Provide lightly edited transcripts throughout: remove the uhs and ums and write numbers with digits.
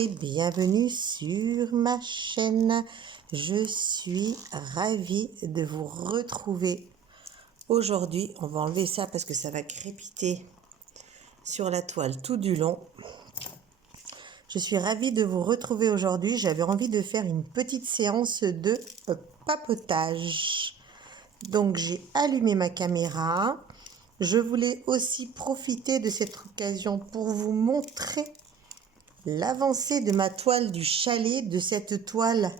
et bienvenue sur ma chaîne. Je suis ravie de vous retrouver aujourd'hui. On va enlever ça parce que ça va crépiter sur la toile tout du long. Je suis ravie de vous retrouver aujourd'hui. J'avais envie de faire une petite séance de papotage. Donc j'ai allumé ma caméra. Je voulais aussi profiter de cette occasion pour vous montrer l'avancée de ma toile du chalet, de cette toile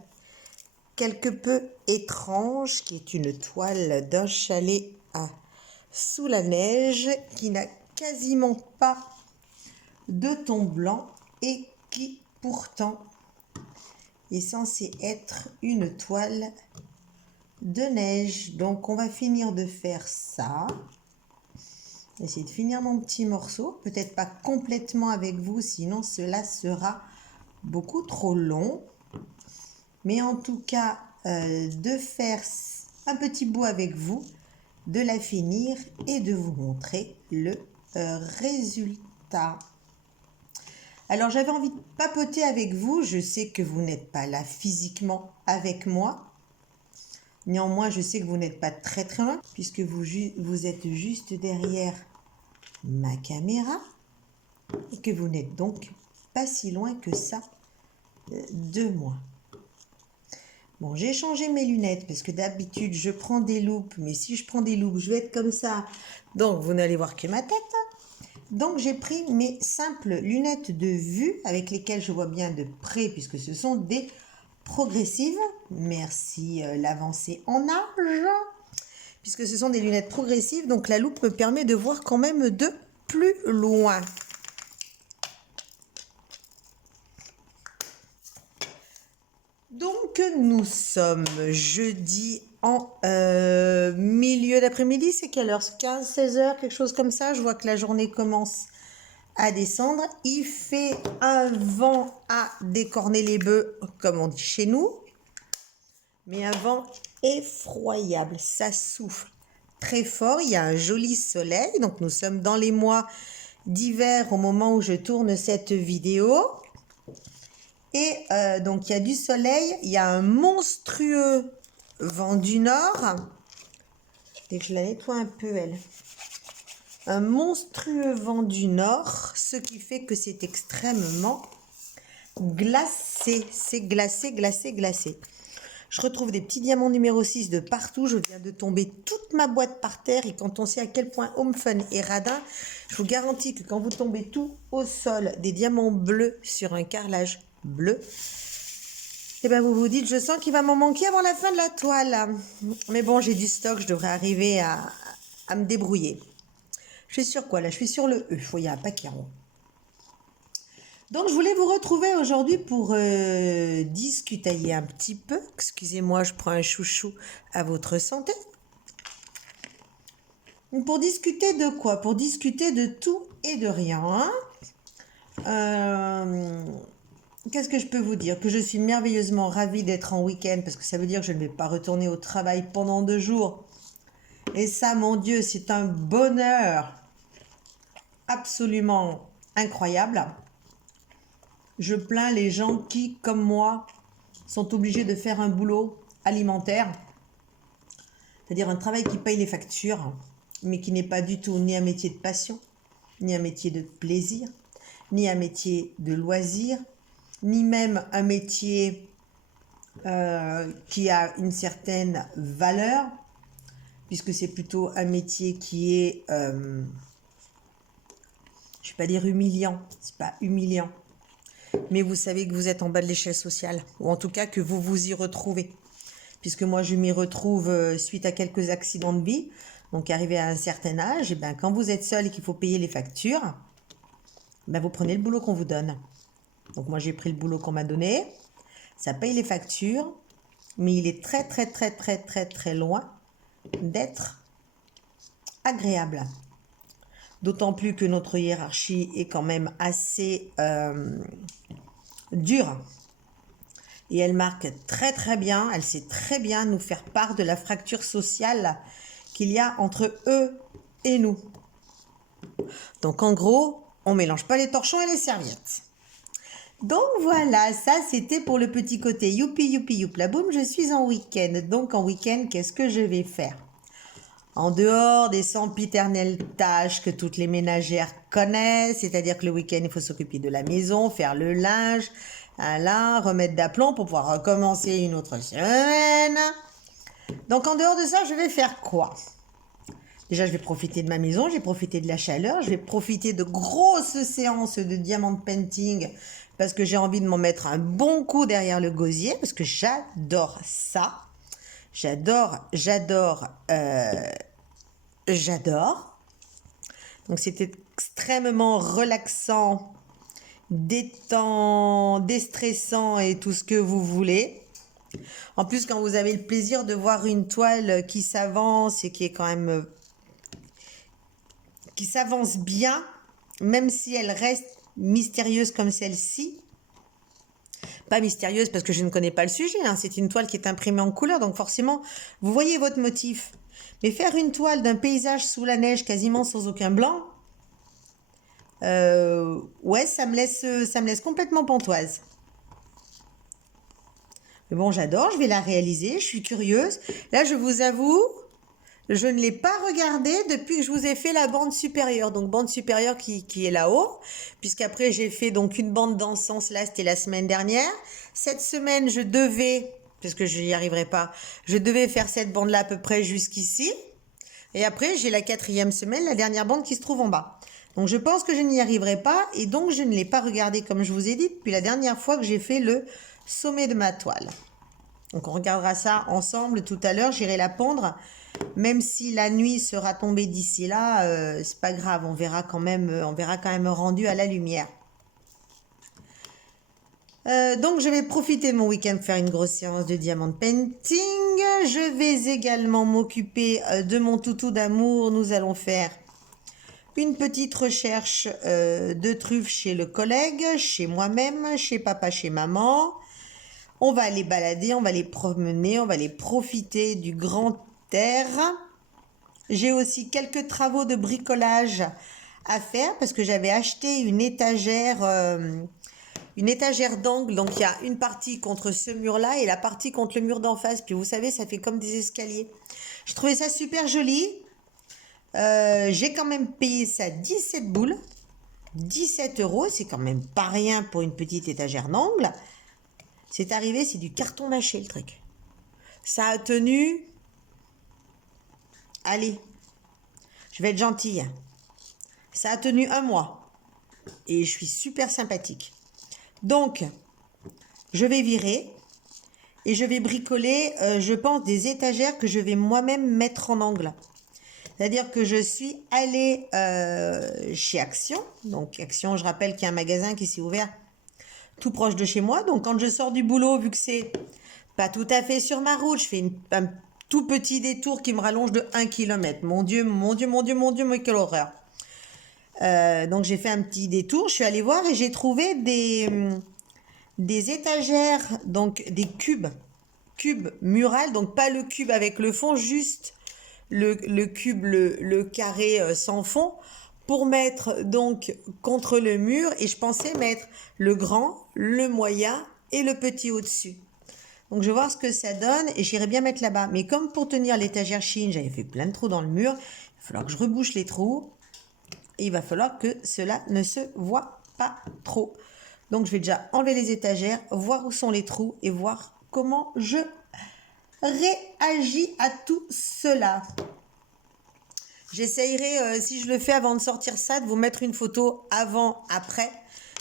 quelque peu étrange, qui est une toile d'un chalet sous la neige, qui n'a quasiment pas de ton blanc et qui pourtant est censée être une toile de neige. Donc on va finir de faire ça. Essayer de finir mon petit morceau, peut-être pas complètement avec vous, sinon cela sera beaucoup trop long. Mais en tout cas, de faire un petit bout avec vous, de la finir et de vous montrer le résultat. Alors j'avais envie de papoter avec vous, je sais que vous n'êtes pas là physiquement avec moi. Néanmoins, je sais que vous n'êtes pas très très loin, puisque vous êtes juste derrière ma caméra et que vous n'êtes donc pas si loin que ça de moi. Bon, j'ai changé mes lunettes parce que d'habitude je prends des loupes, mais si je prends des loupes, je vais être comme ça, donc vous n'allez voir que ma tête. Donc j'ai pris mes simples lunettes de vue avec lesquelles je vois bien de près puisque ce sont des progressives. Merci l'avancée en âge. Puisque ce sont des lunettes progressives, donc la loupe me permet de voir quand même de plus loin. Donc nous sommes jeudi en milieu d'après-midi, c'est quelle heure? 15, 16 heures, quelque chose comme ça. Je vois que la journée commence à descendre. Il fait un vent à décorner les bœufs, comme on dit chez nous. Mais un vent effroyable, ça souffle très fort. Il y a un joli soleil, donc nous sommes dans les mois d'hiver au moment où je tourne cette vidéo. Et donc il y a du soleil, il y a un monstrueux vent du nord. Dès que je la nettoie un peu, elle. Un monstrueux vent du nord, ce qui fait que c'est extrêmement glacé. C'est glacé, glacé, glacé. Je retrouve des petits diamants numéro 6 de partout. Je viens de tomber toute ma boîte par terre. Et quand on sait à quel point Home Fun est radin, je vous garantis que quand vous tombez tout au sol, des diamants bleus sur un carrelage bleu, et bien vous vous dites, je sens qu'il va m'en manquer avant la fin de la toile. Mais bon, j'ai du stock, je devrais arriver à me débrouiller. Je suis sur quoi là? Je suis sur le E. Il y a un paquet en haut. Donc, je voulais vous retrouver aujourd'hui pour discutailler un petit peu. Excusez-moi, je prends un chouchou à votre santé. Pour discuter de quoi? Pour discuter de tout et de rien. Qu'est-ce que je peux vous dire? Que je suis merveilleusement ravie d'être en week-end parce que ça veut dire que je ne vais pas retourner au travail pendant 2 jours. Et ça, mon Dieu, c'est un bonheur absolument incroyable. Je plains les gens qui, comme moi, sont obligés de faire un boulot alimentaire, c'est-à-dire un travail qui paye les factures, mais qui n'est pas du tout ni un métier de passion, ni un métier de plaisir, ni un métier de loisir, ni même un métier qui a une certaine valeur, puisque c'est plutôt un métier qui est, je ne vais pas dire humiliant, c'est pas humiliant, mais vous savez que vous êtes en bas de l'échelle sociale, ou en tout cas que vous vous y retrouvez. Puisque moi, je m'y retrouve suite à quelques accidents de vie. Donc, arrivé à un certain âge, et ben, quand vous êtes seul et qu'il faut payer les factures, ben, vous prenez le boulot qu'on vous donne. Donc, moi, j'ai pris le boulot qu'on m'a donné. Ça paye les factures, mais il est très, très, très, très, très, très loin d'être agréable. D'autant plus que notre hiérarchie est quand même assez dure. Et elle marque très très bien, elle sait très bien nous faire part de la fracture sociale qu'il y a entre eux et nous. Donc en gros, on ne mélange pas les torchons et les serviettes. Donc voilà, ça c'était pour le petit côté youpi youpi youpla boum, je suis en week-end. Donc en week-end, qu'est-ce que je vais faire? En dehors des sempiternelles tâches que toutes les ménagères connaissent, c'est-à-dire que le week-end, il faut s'occuper de la maison, faire le linge, là, remettre d'aplomb pour pouvoir recommencer une autre semaine. Donc en dehors de ça, je vais faire quoi? Déjà, je vais profiter de ma maison, je vais profiter de la chaleur, je vais profiter de grosses séances de diamant painting parce que j'ai envie de m'en mettre un bon coup derrière le gosier parce que j'adore ça. J'adore. Donc c'est extrêmement relaxant, déstressant et tout ce que vous voulez. En plus, quand vous avez le plaisir de voir une toile qui s'avance et qui est quand même qui s'avance bien, même si elle reste mystérieuse comme celle-ci. Pas mystérieuse parce que je ne connais pas le sujet, hein. C'est une toile qui est imprimée en couleur, donc forcément, vous voyez votre motif. Mais faire une toile d'un paysage sous la neige quasiment sans aucun blanc, ouais, ça me laisse complètement pantoise. Mais bon, j'adore, je vais la réaliser, je suis curieuse. Là, je vous avoue, je ne l'ai pas regardée depuis que je vous ai fait la bande supérieure. Donc, bande supérieure qui est là-haut. Puisqu'après, j'ai fait donc une bande dans ce sens-là, c'était la semaine dernière. Cette semaine, je devais, parce que je n'y arriverai pas, je devais faire cette bande-là à peu près jusqu'ici. Et après, j'ai la 4e semaine, la dernière bande qui se trouve en bas. Donc, je pense que je n'y arriverai pas. Et donc, je ne l'ai pas regardée comme je vous ai dit depuis la dernière fois que j'ai fait le sommet de ma toile. Donc, on regardera ça ensemble tout à l'heure. J'irai la pondre. Même si la nuit sera tombée d'ici là, c'est pas grave, on verra quand même rendu à la lumière. Donc je vais profiter de mon week-end pour faire une grosse séance de diamant painting. Je vais également m'occuper de mon toutou d'amour. Nous allons faire une petite recherche de truffes chez le collègue, chez moi-même, chez papa, chez maman. On va aller balader, on va les promener, on va les profiter du grand air. J'ai aussi quelques travaux de bricolage à faire parce que j'avais acheté une étagère d'angle. Donc il y a une partie contre ce mur-là et la partie contre le mur d'en face. Puis vous savez, ça fait comme des escaliers. Je trouvais ça super joli. J'ai quand même payé ça 17 boules. 17 €, c'est quand même pas rien pour une petite étagère d'angle. C'est arrivé, c'est du carton mâché le truc. Ça a tenu... Allez, je vais être gentille. Ça a tenu 1 mois. Et je suis super sympathique. Donc, je vais virer. Et je vais bricoler, je pense, des étagères que je vais moi-même mettre en angle. C'est-à-dire que je suis allée chez Action. Donc, Action, je rappelle qu'il y a un magasin qui s'est ouvert tout proche de chez moi. Donc, quand je sors du boulot, vu que c'est pas tout à fait sur ma route, je fais un tout petit détour qui me rallonge de 1 km. Mon Dieu, mais quelle horreur. Donc j'ai fait un petit détour, je suis allée voir et j'ai trouvé des étagères, donc des cubes murales, donc pas le cube avec le fond, juste le cube, le carré sans fond, pour mettre donc contre le mur. Et je pensais mettre le grand, le moyen et le petit au-dessus. Donc, je vais voir ce que ça donne et j'irai bien mettre là-bas. Mais comme pour tenir l'étagère Chine, j'avais fait plein de trous dans le mur, il va falloir que je rebouche les trous. Et il va falloir que cela ne se voit pas trop. Donc, je vais déjà enlever les étagères, voir où sont les trous et voir comment je réagis à tout cela. J'essayerai, si je le fais avant de sortir ça, de vous mettre une photo avant-après.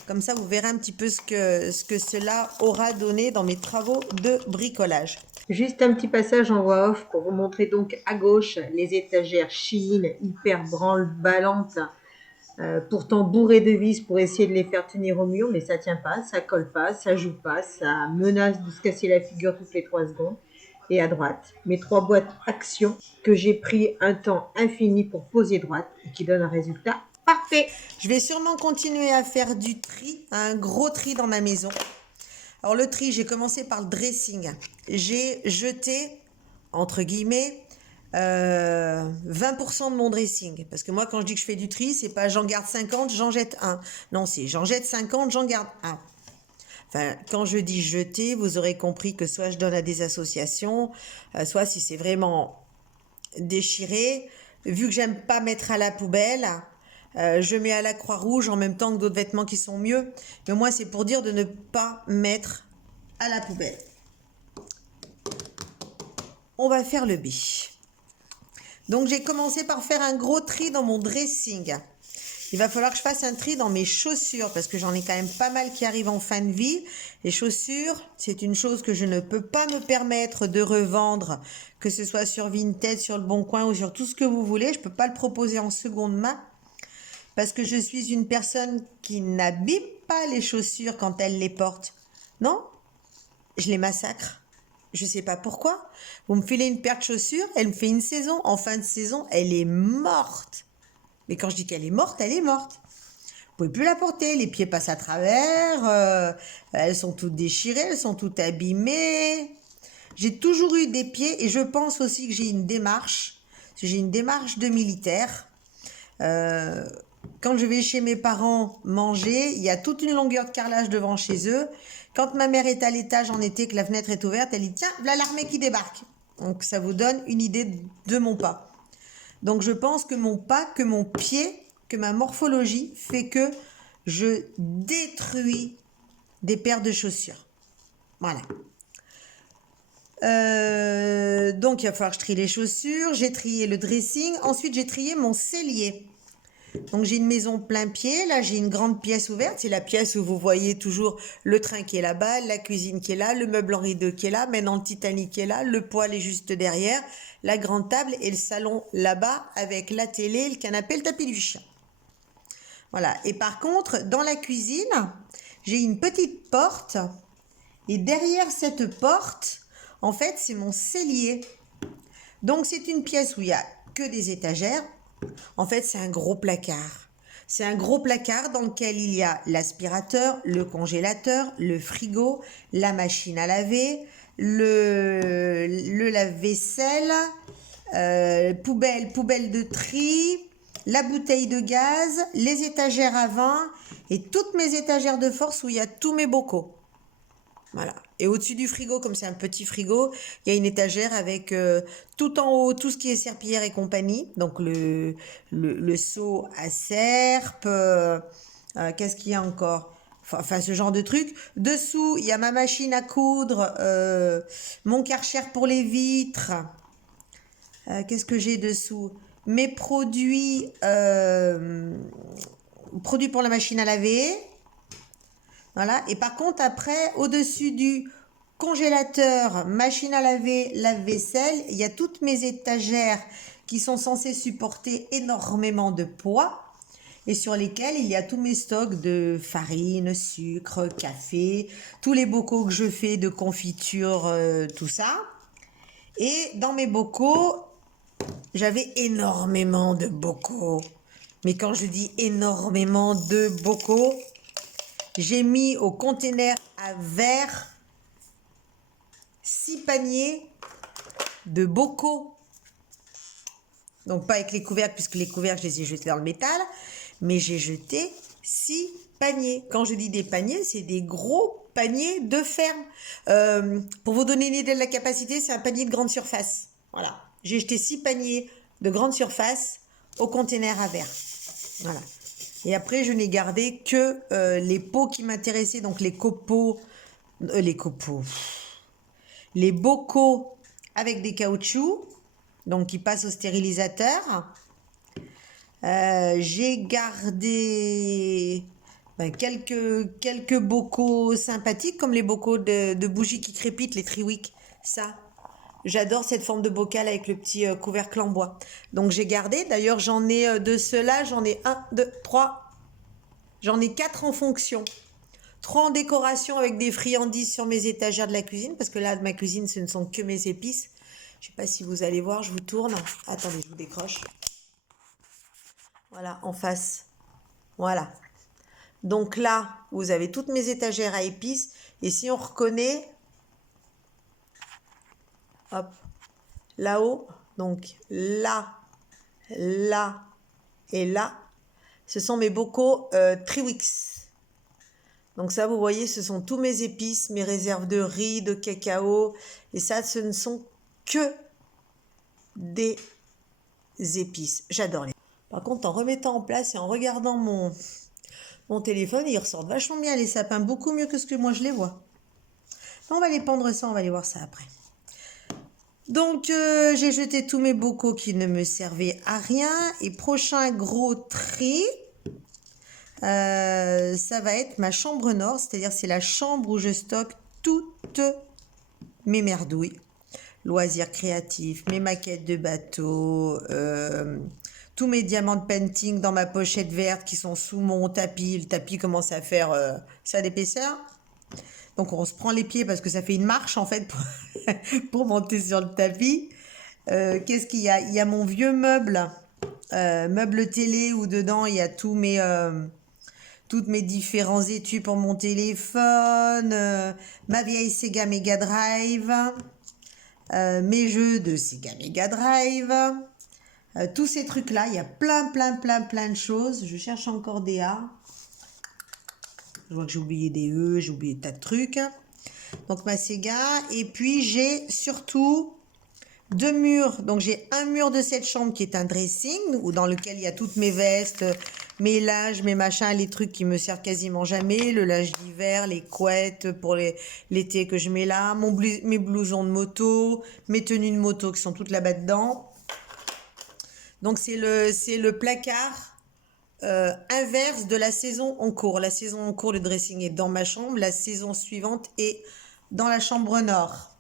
Comme ça, vous verrez un petit peu ce que cela aura donné dans mes travaux de bricolage. Juste un petit passage en voix off pour vous montrer donc à gauche les étagères Shein hyper branle-ballantes, pourtant bourrées de vis pour essayer de les faire tenir au mur, mais ça tient pas, ça colle pas, ça joue pas, ça menace de se casser la figure toutes les 3 secondes. Et à droite, mes 3 boîtes Action que j'ai pris un temps infini pour poser droite et qui donnent un résultat parfait. Je vais sûrement continuer à faire du tri, un gros tri dans ma maison. Alors le tri, j'ai commencé par le dressing. J'ai jeté, entre guillemets, 20% de mon dressing. Parce que moi, quand je dis que je fais du tri, c'est pas j'en garde 50, j'en jette 1. Non, c'est j'en jette 50, j'en garde 1. Enfin, quand je dis jeter, vous aurez compris que soit je donne à des associations, soit si c'est vraiment déchiré, vu que j'aime pas mettre à la poubelle, je mets à la Croix-Rouge en même temps que d'autres vêtements qui sont mieux. Mais moi, c'est pour dire de ne pas mettre à la poubelle. On va faire le B. Donc, j'ai commencé par faire un gros tri dans mon dressing. Il va falloir que je fasse un tri dans mes chaussures parce que j'en ai quand même pas mal qui arrivent en fin de vie. Les chaussures, c'est une chose que je ne peux pas me permettre de revendre, que ce soit sur Vinted, sur Le Bon Coin ou sur tout ce que vous voulez. Je ne peux pas le proposer en seconde main parce que je suis une personne qui n'abîme pas les chaussures quand elle les porte. Non, je les massacre. Je ne sais pas pourquoi. Vous me filez une paire de chaussures, elle me fait une saison. En fin de saison, elle est morte. Mais quand je dis qu'elle est morte, elle est morte. Vous pouvez plus la porter, les pieds passent à travers, elles sont toutes déchirées, elles sont toutes abîmées. J'ai toujours eu des pieds et je pense aussi que j'ai une démarche, j'ai une démarche de militaire. Quand je vais chez mes parents manger, il y a toute une longueur de carrelage devant chez eux. Quand ma mère est à l'étage en été, que la fenêtre est ouverte, elle dit « Tiens, voilà l'armée qui débarque ». Donc ça vous donne une idée de mon pas. Donc je pense que mon pas, que mon pied, que ma morphologie fait que je détruis des paires de chaussures. Voilà. Donc il va falloir que je trie les chaussures. J'ai trié le dressing. Ensuite j'ai trié mon cellier. Donc j'ai une maison plein pied, là j'ai une grande pièce ouverte, c'est la pièce où vous voyez toujours le train qui est là-bas, la cuisine qui est là, le meuble en rideau qui est là, maintenant le Titanic qui est là, le poêle est juste derrière, la grande table et le salon là-bas avec la télé, le canapé, le tapis du chien. Voilà, et par contre dans la cuisine, j'ai une petite porte et derrière cette porte, en fait c'est mon cellier. Donc c'est une pièce où il n'y a que des étagères. En fait, c'est un gros placard. C'est un gros placard dans lequel il y a l'aspirateur, le congélateur, le frigo, la machine à laver, le lave-vaisselle, poubelle de tri, la bouteille de gaz, les étagères à vin et toutes mes étagères de force où il y a tous mes bocaux. Voilà. Et au-dessus du frigo, comme c'est un petit frigo, il y a une étagère avec tout en haut, tout ce qui est serpillière et compagnie. Donc le seau à serpe, qu'est-ce qu'il y a encore? Enfin, ce genre de truc. Dessous, il y a ma machine à coudre, mon Karcher pour les vitres. Qu'est-ce que j'ai dessous? Mes produits, produits pour la machine à laver. Voilà. Et par contre, après, au-dessus du congélateur, machine à laver, lave-vaisselle, il y a toutes mes étagères qui sont censées supporter énormément de poids et sur lesquelles il y a tous mes stocks de farine, sucre, café, tous les bocaux que je fais de confiture, tout ça. Et dans mes bocaux, j'avais énormément de bocaux. Mais quand je dis énormément de bocaux, j'ai mis au conteneur à verre 6 paniers de bocaux. Donc pas avec les couvercles, puisque les couvercles, je les ai jetés dans le métal. Mais j'ai jeté 6 paniers. Quand je dis des paniers, c'est des gros paniers de ferme. Pour vous donner une idée de la capacité, c'est un panier de grande surface. Voilà. J'ai jeté 6 paniers de grande surface au conteneur à verre. Voilà. Et après, je n'ai gardé que les pots qui m'intéressaient, donc les les bocaux avec des caoutchoucs, donc qui passent au stérilisateur. J'ai gardé quelques bocaux sympathiques, comme les bocaux de bougies qui crépitent, les Triwick. Ça, j'adore cette forme de bocal avec le petit couvercle en bois. Donc j'ai gardé, d'ailleurs j'en ai de ceux-là, j'en ai 1, 2, 3, j'en ai 4 en fonction. 3 en décoration avec des friandises sur mes étagères de la cuisine, parce que là, de ma cuisine, ce ne sont que mes épices. Je ne sais pas si vous allez voir, je vous tourne. Attendez, je vous décroche. Voilà, en face. Voilà. Donc là, vous avez toutes mes étagères à épices. Et si on reconnaît, hop, là-haut, donc là, là et là, ce sont mes bocaux Triwix. Donc ça, vous voyez, ce sont tous mes épices, mes réserves de riz, de cacao. Et ça, ce ne sont que des épices. J'adore les... Par contre, en remettant en place et en regardant mon téléphone, ils ressortent vachement bien les sapins, beaucoup mieux que ce que moi je les vois. On va les pendre ça, on va aller voir ça après. Donc, j'ai jeté tous mes bocaux qui ne me servaient à rien. Et prochain gros tri, ça va être ma chambre nord, c'est-à-dire c'est la chambre où je stocke toutes mes merdouilles. Loisirs créatifs, mes maquettes de bateaux, tous mes diamants de painting dans ma pochette verte qui sont sous mon tapis. Le tapis commence à faire ça d'épaisseur. Donc on se prend les pieds parce que ça fait une marche en fait pour monter sur le tapis. Qu'est-ce qu'il y a? Il y a mon vieux meuble, meuble télé où dedans il y a toutes mes différents étuis pour mon téléphone, ma vieille Sega Mega Drive, mes jeux de Sega Mega Drive, tous ces trucs-là. Il y a plein de choses. Je cherche encore des A. Je vois que j'ai oublié des E, j'ai oublié des tas de trucs. Donc ma Sega. Et puis j'ai surtout 2 murs. Donc j'ai un mur de cette chambre qui est un dressing, dans lequel il y a toutes mes vestes, mes linges, mes machins, les trucs qui me servent quasiment jamais. Le linge d'hiver, les couettes pour l'été que je mets là, mes blousons de moto, mes tenues de moto qui sont toutes là-bas dedans. Donc c'est le placard inverse de la saison en cours. La saison en cours, le dressing est dans ma chambre. La saison suivante est dans la chambre nord.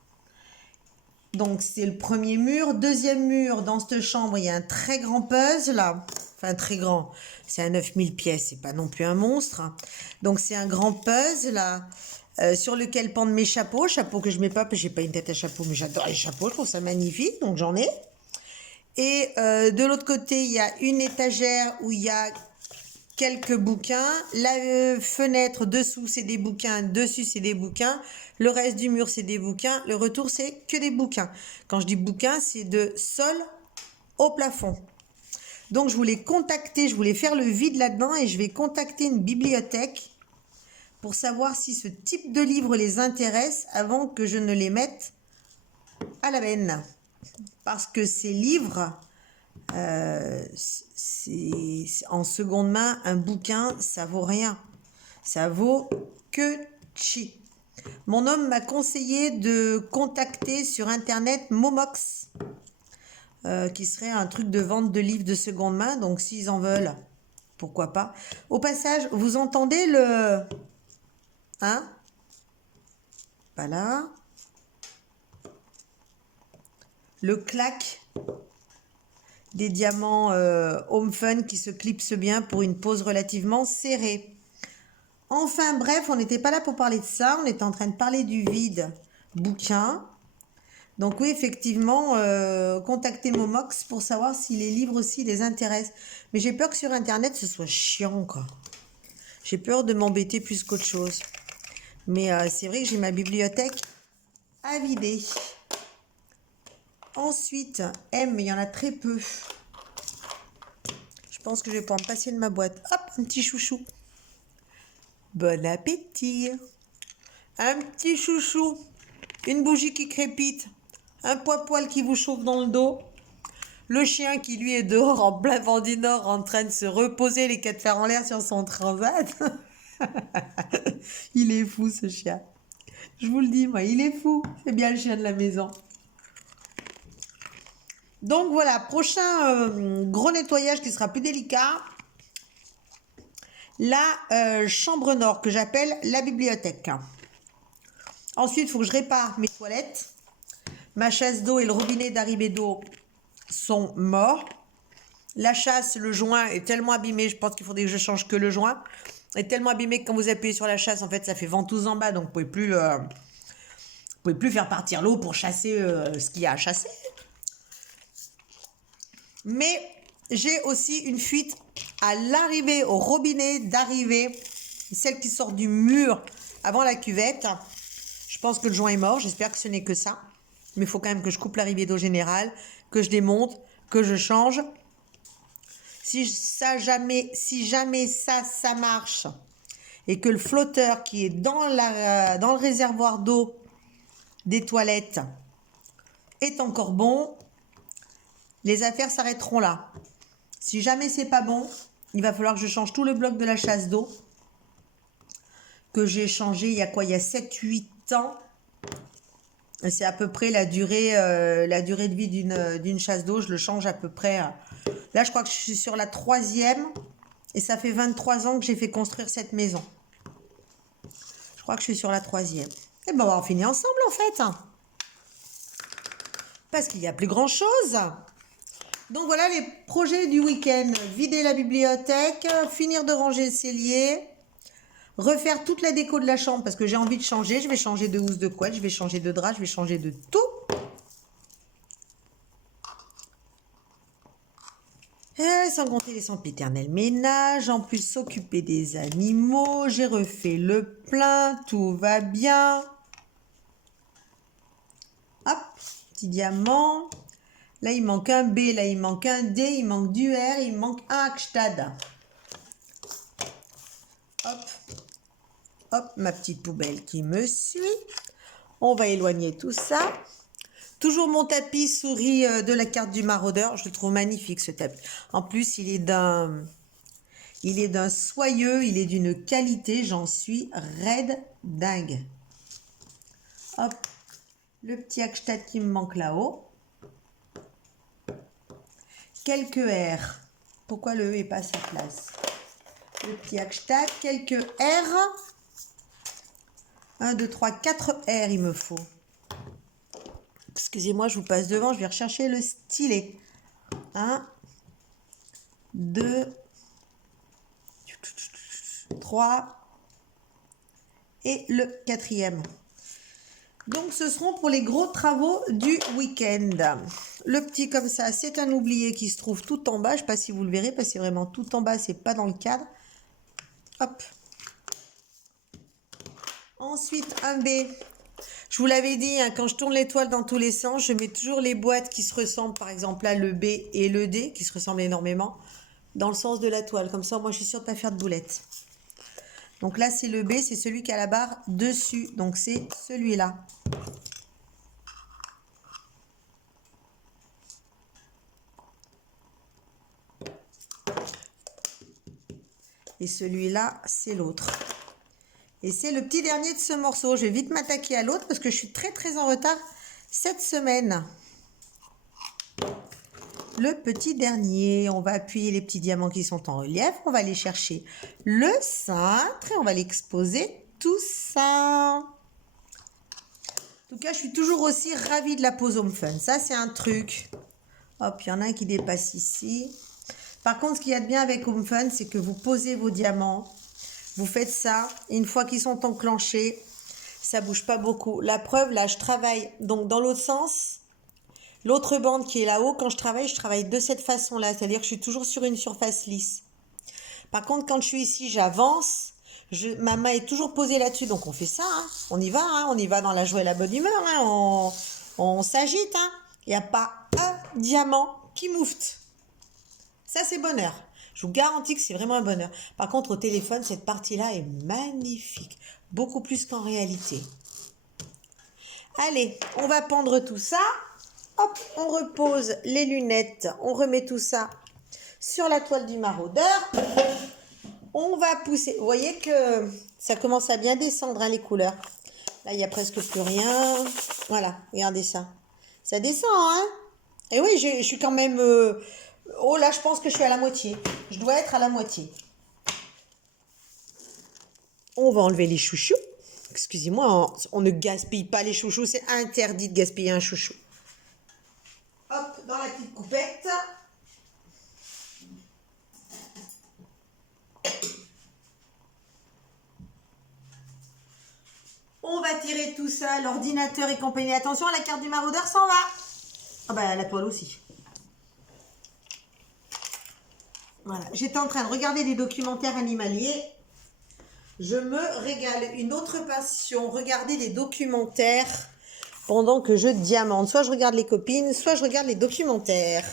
Donc c'est le premier mur. Deuxième mur, dans cette chambre, il y a un très grand puzzle. Enfin très grand, c'est à 9000 pièces, c'est pas non plus un monstre. Donc c'est un grand puzzle sur lequel pendent mes chapeaux. Chapeaux que je mets pas parce que j'ai pas une tête à chapeau, mais j'adore les chapeaux, je trouve ça magnifique, donc j'en ai. Et de l'autre côté, il y a une étagère où il y a quelques bouquins. La fenêtre dessous, c'est des bouquins. Dessus, c'est des bouquins. Le reste du mur, c'est des bouquins. Le retour, c'est que des bouquins. Quand je dis bouquins, c'est de sol au plafond. Donc, je voulais contacter, je voulais faire le vide là-dedans et je vais contacter une bibliothèque pour savoir si ce type de livre les intéresse avant que je ne les mette à la benne. Parce que ces livres, c'est en seconde main, un bouquin, ça vaut rien. Ça vaut que chi. Mon homme m'a conseillé de contacter sur internet Momox, qui serait un truc de vente de livres de seconde main. Donc s'ils en veulent, pourquoi pas. Au passage, vous entendez le... Hein? Pas là. Le clac des diamants Home Fun qui se clipsent bien pour une pose relativement serrée. Enfin bref, on n'était pas là pour parler de ça, on était en train de parler du vide bouquin. Donc oui, effectivement, contactez Momox pour savoir si les livres aussi les intéressent. Mais j'ai peur que sur Internet, ce soit chiant, quoi. J'ai peur de m'embêter plus qu'autre chose. Mais c'est vrai que j'ai ma bibliothèque à vider. Ensuite, M, il y en a très peu. Je pense que je vais pouvoir me passer de ma boîte. Hop, un petit chouchou. Bon appétit. Un petit chouchou. Une bougie qui crépite. Un poil qui vous chauffe dans le dos. Le chien qui, lui, est dehors en plein vent du nord en train de se reposer les 4 fers en l'air sur son transat. Il est fou, ce chien. Je vous le dis, moi, il est fou. C'est bien le chien de la maison. Donc voilà, prochain gros nettoyage qui sera plus délicat. La chambre nord que j'appelle la bibliothèque. Ensuite, il faut que je répare mes toilettes. Ma chasse d'eau et le robinet d'arrivée d'eau sont morts. La chasse, le joint est tellement abîmé, je pense qu'il faudrait que je change que le joint. Est tellement abîmé que quand vous appuyez sur la chasse, en fait, ça fait ventouse en bas, donc vous pouvez plus faire partir l'eau pour chasser ce qu'il y a à chasser. Mais j'ai aussi une fuite à l'arrivée, au robinet d'arrivée, celle qui sort du mur avant la cuvette. Je pense que le joint est mort, j'espère que ce n'est que ça. Mais il faut quand même que je coupe l'arrivée d'eau générale, que je démonte, que je change. Si jamais ça marche et que le flotteur qui est dans le réservoir d'eau des toilettes est encore bon, les affaires s'arrêteront là. Si jamais c'est pas bon, il va falloir que je change tout le bloc de la chasse d'eau que j'ai changé il y a quoi? Il y a 7-8 ans. C'est à peu près la durée de vie d'une chasse d'eau. Je le change à peu près. Là, je crois que je suis sur la 3e. Et ça fait 23 ans que j'ai fait construire cette maison. Je crois que je suis sur la 3e. Et ben, on va en finir ensemble, en fait. Parce qu'il n'y a plus grand-chose. Donc, voilà les projets du week-end. Vider la bibliothèque, finir de ranger le cellier, refaire toute la déco de la chambre parce que j'ai envie de changer. Je vais changer de housse de couette, je vais changer de drap, je vais changer de tout. Et sans compter les sempiternels ménages, en plus s'occuper des animaux, j'ai refait le plein, tout va bien. Hop, petit diamant. Là, il manque un B, là, il manque un D, il manque du R, il manque un Akstad. Hop, hop, ma petite poubelle qui me suit. On va éloigner tout ça. Toujours mon tapis souris de la carte du maraudeur. Je le trouve magnifique, ce tapis. En plus, il est d'un soyeux, il est d'une qualité, j'en suis raide dingue. Hop, le petit Akstad qui me manque là-haut. Quelques R. Pourquoi le E n'est pas à sa place? Le petit Akstad, quelques R. 1, 2, 3, 4 R il me faut. Excusez-moi, je vous passe devant, je vais rechercher le stylet. 1, 2, 3 et le 4e. Donc, ce seront pour les gros travaux du week-end. Le petit comme ça, c'est un oublié qui se trouve tout en bas. Je ne sais pas si vous le verrez, parce que c'est vraiment tout en bas, c'est pas dans le cadre. Hop. Ensuite, un B. Je vous l'avais dit, hein, quand je tourne l'étoile dans tous les sens, je mets toujours les boîtes qui se ressemblent, par exemple là, le B et le D, qui se ressemblent énormément, dans le sens de la toile. Comme ça, moi, je suis sûre de ne pas faire de boulettes. Donc là, c'est le B, c'est celui qui a la barre dessus. Donc, c'est celui-là. Et celui-là, c'est l'autre. Et c'est le petit dernier de ce morceau. Je vais vite m'attaquer à l'autre parce que je suis très très en retard cette semaine. Le petit dernier, on va appuyer les petits diamants qui sont en relief. On va aller chercher le cintre et on va l'exposer tout ça. En tout cas, je suis toujours aussi ravie de la pose Home Fun. Ça, c'est un truc. Hop, il y en a un qui dépasse ici. Par contre, ce qu'il y a de bien avec Home Fun, c'est que vous posez vos diamants. Vous faites ça, une fois qu'ils sont enclenchés, ça bouge pas beaucoup. La preuve, là, je travaille donc dans l'autre sens. L'autre bande qui est là-haut, quand je travaille de cette façon-là. C'est-à-dire que je suis toujours sur une surface lisse. Par contre, quand je suis ici, j'avance. Ma main est toujours posée là-dessus. Donc, on fait ça. Hein. On y va. Hein. On y va dans la joie et la bonne humeur. Hein. On s'agite. Hein. Il n'y a pas un diamant qui moufte. Ça, c'est bonheur. Je vous garantis que c'est vraiment un bonheur. Par contre, au téléphone, cette partie-là est magnifique. Beaucoup plus qu'en réalité. Allez, on va pendre tout ça. Hop, on repose les lunettes. On remet tout ça sur la toile du maraudeur. On va pousser. Vous voyez que ça commence à bien descendre, hein, les couleurs. Là, il n'y a presque plus rien. Voilà, regardez ça. Ça descend, hein. Et oui, je suis quand même... Oh là, je pense que je suis à la moitié. Je dois être à la moitié. On va enlever les chouchous. Excusez-moi, on ne gaspille pas les chouchous. C'est interdit de gaspiller un chouchou. Hop, dans la petite coupette. On va tirer tout ça, l'ordinateur et compagnie. Attention, la carte du maraudeur s'en va. Ah bah, la toile aussi. Voilà, j'étais en train de regarder des documentaires animaliers. Je me régale. Une autre passion, regarder des documentaires pendant que je diamante. Soit je regarde les copines, soit je regarde les documentaires.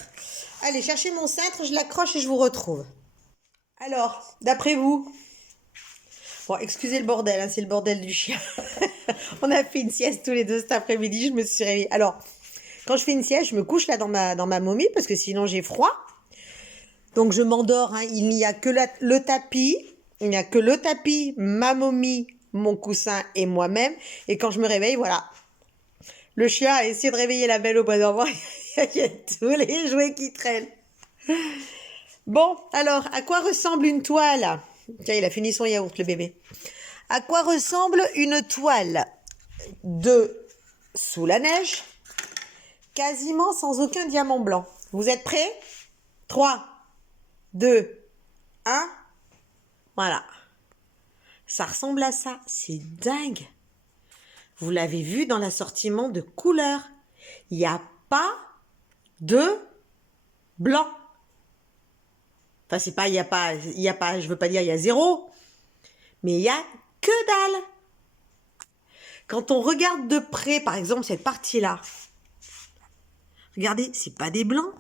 Allez, cherchez mon cintre, je l'accroche et je vous retrouve. Alors, d'après vous, Bon, excusez le bordel, hein, c'est le bordel du chien. On a fait une sieste tous les deux cet après-midi, je me suis réveillée. Alors, quand je fais une sieste, je me couche là dans ma momie parce que sinon j'ai froid. Donc je m'endors, hein. Il n'y a que le tapis, il n'y a que le tapis, ma momie, mon coussin et moi-même. Et quand je me réveille, voilà. Le chien a essayé de réveiller la belle au bois dormant. Il y a tous les jouets qui traînent. Bon, alors, à quoi ressemble une toile? Tiens, il a fini son yaourt, le bébé. À quoi ressemble une toile de sous la neige, quasiment sans aucun diamant blanc? Vous êtes prêts? 3, 2, 1. Voilà. Ça ressemble à ça. C'est dingue. Vous l'avez vu dans l'assortiment de couleurs. Il n'y a pas de blanc. Enfin, c'est pas, il y a pas, je veux pas dire il y a zéro, mais il y a que dalle. Quand on regarde de près, par exemple, cette partie-là, regardez, c'est pas des blancs.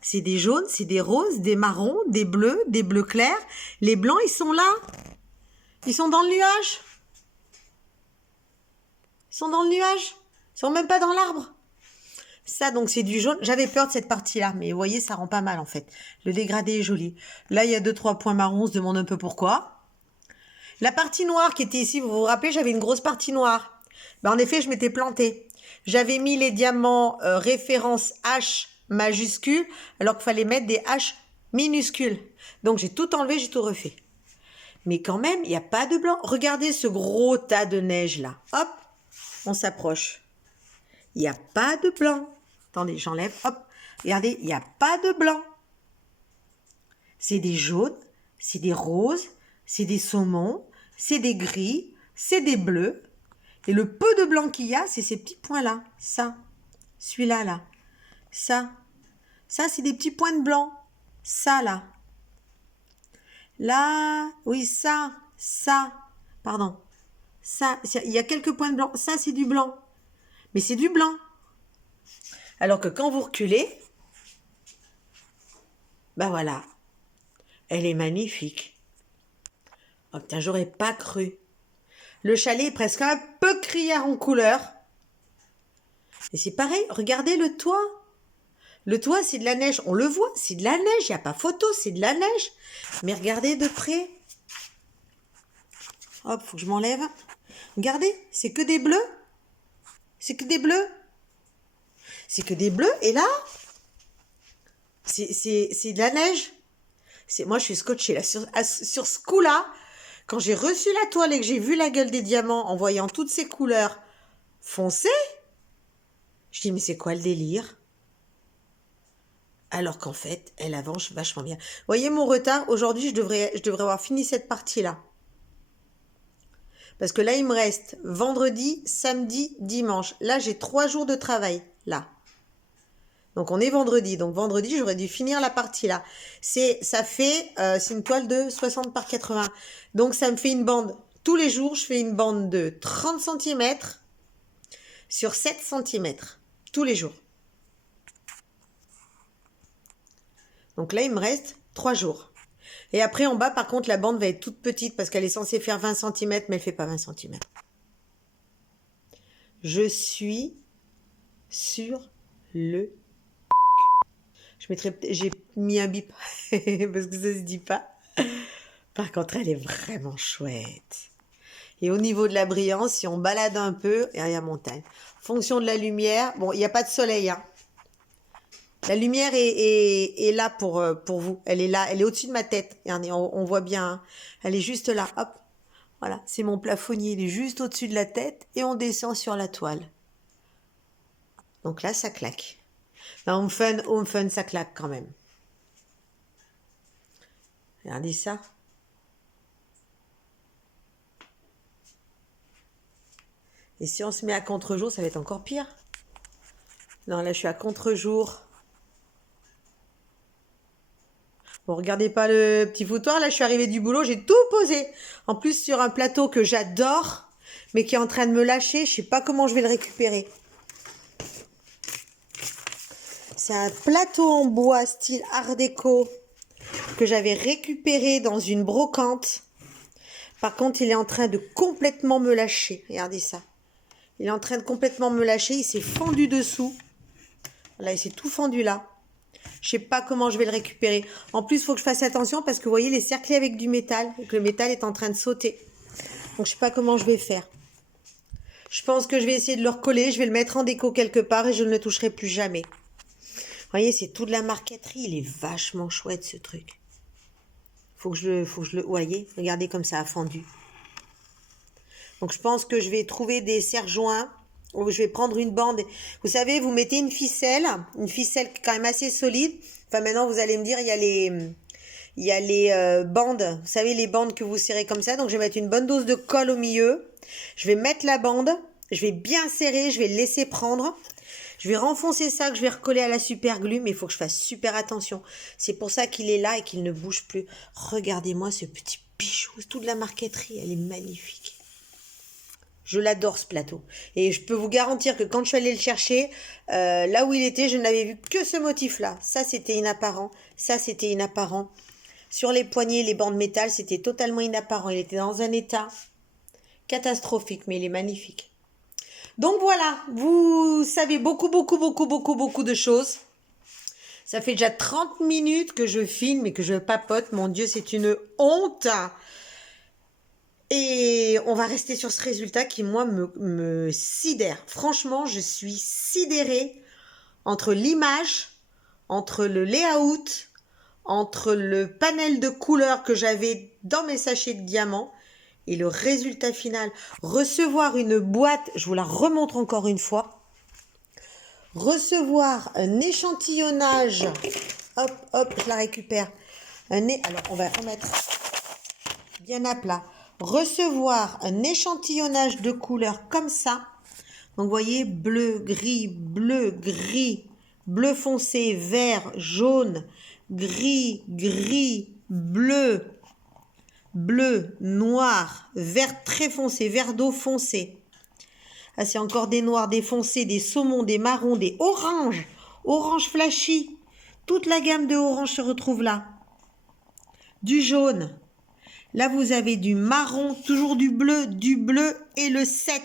C'est des jaunes, c'est des roses, des marrons, des bleus clairs. Les blancs, ils sont là. Ils sont dans le nuage. Ils sont dans le nuage. Ils sont même pas dans l'arbre. Ça, donc, c'est du jaune. J'avais peur de cette partie-là, mais vous voyez, ça rend pas mal, en fait. Le dégradé est joli. Là, il y a 2-3 points marrons, on se demande un peu pourquoi. La partie noire qui était ici, vous vous rappelez, j'avais une grosse partie noire. Ben, en effet, je m'étais plantée. J'avais mis les diamants référence H majuscule, alors qu'il fallait mettre des H minuscules. Donc, j'ai tout enlevé, j'ai tout refait. Mais quand même, il n'y a pas de blanc. Regardez ce gros tas de neige là. Hop, on s'approche. Il n'y a pas de blanc. Attendez, j'enlève. Hop, regardez, il n'y a pas de blanc. C'est des jaunes, c'est des roses, c'est des saumons, c'est des gris, c'est des bleus. Et le peu de blanc qu'il y a, c'est ces petits points-là. Ça, celui-là, là. Ça, c'est des petits points de blanc. Ça, là. Là, oui, ça, pardon. Ça, il y a quelques points de blanc. Ça, c'est du blanc. Mais c'est du blanc. Alors que quand vous reculez, ben voilà, elle est magnifique. Oh putain, j'aurais pas cru. Le chalet est presque un peu criard en couleur. Et c'est pareil, regardez le toit. Le toit, c'est de la neige. On le voit, c'est de la neige. Il n'y a pas photo, c'est de la neige. Mais regardez de près. Hop, faut que je m'enlève. Regardez, c'est que des bleus. C'est que des bleus. C'est que des bleus. Et là, c'est de la neige. Moi, je suis scotchée là. Sur ce coup-là, quand j'ai reçu la toile et que j'ai vu la gueule des diamants en voyant toutes ces couleurs foncées, je dis, mais c'est quoi le délire? Alors qu'en fait, elle avance vachement bien. Vous voyez mon retard? Aujourd'hui, je devrais avoir fini cette partie-là. Parce que là, il me reste vendredi, samedi, dimanche. Là, j'ai 3 jours de travail, là. Donc, on est vendredi. Donc, vendredi, j'aurais dû finir la partie là. C'est une toile de 60 par 80. Donc, ça me fait une bande. Tous les jours, je fais une bande de 30 cm sur 7 cm. Tous les jours. Donc là, il me reste 3 jours. Et après, en bas, par contre, la bande va être toute petite parce qu'elle est censée faire 20 cm, mais elle ne fait pas 20 cm. Je suis sur le... J'ai mis un bip parce que ça se dit pas. Par contre, elle est vraiment chouette. Et au niveau de la brillance, si on balade un peu, il y a montagne. Fonction de la lumière, bon, il n'y a pas de soleil, hein. La lumière est là pour vous. Elle est là, elle est au-dessus de ma tête. Regardez, on voit bien, hein. Elle est juste là. Hop, voilà, c'est mon plafonnier. Il est juste au-dessus de la tête et on descend sur la toile. Donc là, ça claque. Dans Home Fun, ça claque quand même. Regardez ça. Et si on se met à contre-jour, ça va être encore pire. Non, là, je suis à contre-jour. Bon, regardez pas le petit foutoir. Là, je suis arrivée du boulot, j'ai tout posé. En plus, sur un plateau que j'adore, mais qui est en train de me lâcher. Je sais pas comment je vais le récupérer. C'est un plateau en bois style art déco que j'avais récupéré dans une brocante Par contre, il est en train de complètement me lâcher. Regardez ça. Il est en train de complètement me lâcher. Il s'est fendu dessous. Là, il s'est tout fendu là. Je sais pas comment je vais le récupérer. En plus, il faut que je fasse attention parce que vous voyez, il est cerclé avec du métal et que le métal est en train de sauter. Donc, je sais pas comment je vais faire. Je pense que je vais essayer de le recoller. Je vais le mettre en déco quelque part et je ne le toucherai plus jamais. Vous voyez, c'est tout de la marqueterie. Il est vachement chouette, ce truc. Faut que je le... Vous voyez, regardez comme ça a fendu. Donc, je pense que je vais trouver des serre-joints. Ou je vais prendre une bande. Vous savez, vous mettez une ficelle quand même assez solide. Enfin, maintenant, vous allez me dire, il y a les bandes. Vous savez, les bandes que vous serrez comme ça. Donc, je vais mettre une bonne dose de colle au milieu. Je vais mettre la bande. Je vais bien serrer. Je vais le laisser prendre. Je vais renfoncer ça, que je vais recoller à la super glue. Mais il faut que je fasse super attention. C'est pour ça qu'il est là et qu'il ne bouge plus. Regardez-moi ce petit bijou. C'est toute la marqueterie. Elle est magnifique. Je l'adore ce plateau. Et je peux vous garantir que quand je suis allée le chercher, là où il était, je n'avais vu que ce motif-là. Ça, c'était inapparent. Ça, c'était inapparent. Sur les poignées, les bandes métal, c'était totalement inapparent. Il était dans un état catastrophique, mais il est magnifique. Donc voilà, vous savez beaucoup de choses. Ça fait déjà 30 minutes que je filme et que je papote. Mon Dieu, c'est une honte. Et on va rester sur ce résultat qui, moi, me sidère. Franchement, je suis sidérée entre l'image, entre le layout, entre le panel de couleurs que j'avais dans mes sachets de diamants et le résultat final. Recevoir une boîte, je vous la remontre encore une fois. Recevoir un échantillonnage. Hop, hop, je la récupère. Alors, on va remettre bien à plat. Recevoir un échantillonnage de couleurs comme ça. Donc, vous voyez, bleu, gris, bleu foncé, vert, jaune, gris, bleu, noir, vert très foncé, vert d'eau foncé. Ah, c'est encore des noirs, des foncés, des saumons, des marrons, des oranges, orange flashy. Toute la gamme de orange se retrouve là. Du jaune. Là, vous avez du marron, toujours du bleu et le 7.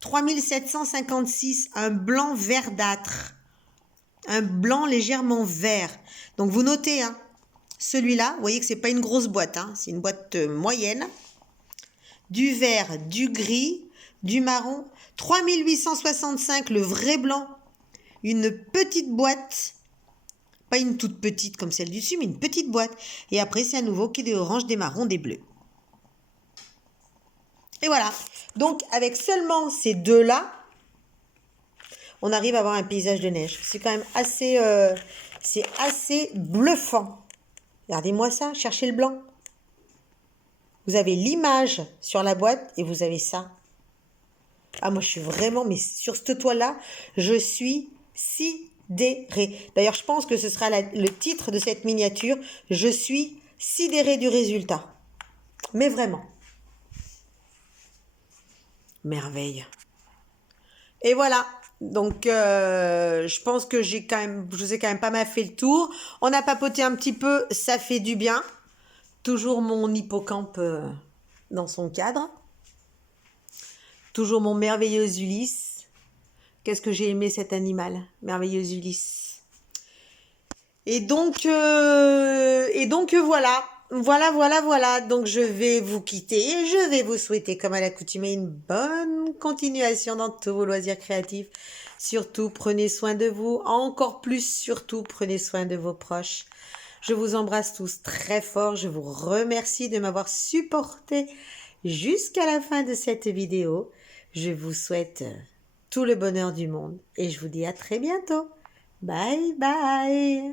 3756, un blanc verdâtre. Un blanc légèrement vert. Donc, vous notez, hein, celui-là, vous voyez que c'est pas une grosse boîte, hein, c'est une boîte moyenne. Du vert, du gris, du marron. 3865, le vrai blanc. Une petite boîte. Pas une toute petite comme celle du dessus, mais une petite boîte. Et après, c'est à nouveau qu'il y a des oranges, des marrons, des bleus. Et voilà. Donc, avec seulement ces deux-là, on arrive à avoir un paysage de neige. C'est quand même assez, c'est assez bluffant. Regardez-moi ça, cherchez le blanc. Vous avez l'image sur la boîte et vous avez ça. Ah, moi, je suis vraiment, mais sur cette toile-là, je suis sidérée. D'ailleurs, je pense que ce sera le titre de cette miniature. Je suis sidérée du résultat. Mais vraiment. Merveille. Et voilà. Donc, je pense que je vous ai quand même pas mal fait le tour. On a papoté un petit peu, ça fait du bien. Toujours mon hippocampe dans son cadre. Toujours mon merveilleux Ulysse. Qu'est-ce que j'ai aimé cet animal, merveilleux Ulysse. Et donc voilà. Voilà. Donc, je vais vous quitter. Je vais vous souhaiter, comme à l'accoutumée, une bonne continuation dans tous vos loisirs créatifs. Surtout, prenez soin de vous. Encore plus, surtout, prenez soin de vos proches. Je vous embrasse tous très fort. Je vous remercie de m'avoir supporté jusqu'à la fin de cette vidéo. Je vous souhaite tout le bonheur du monde et je vous dis à très bientôt. Bye bye.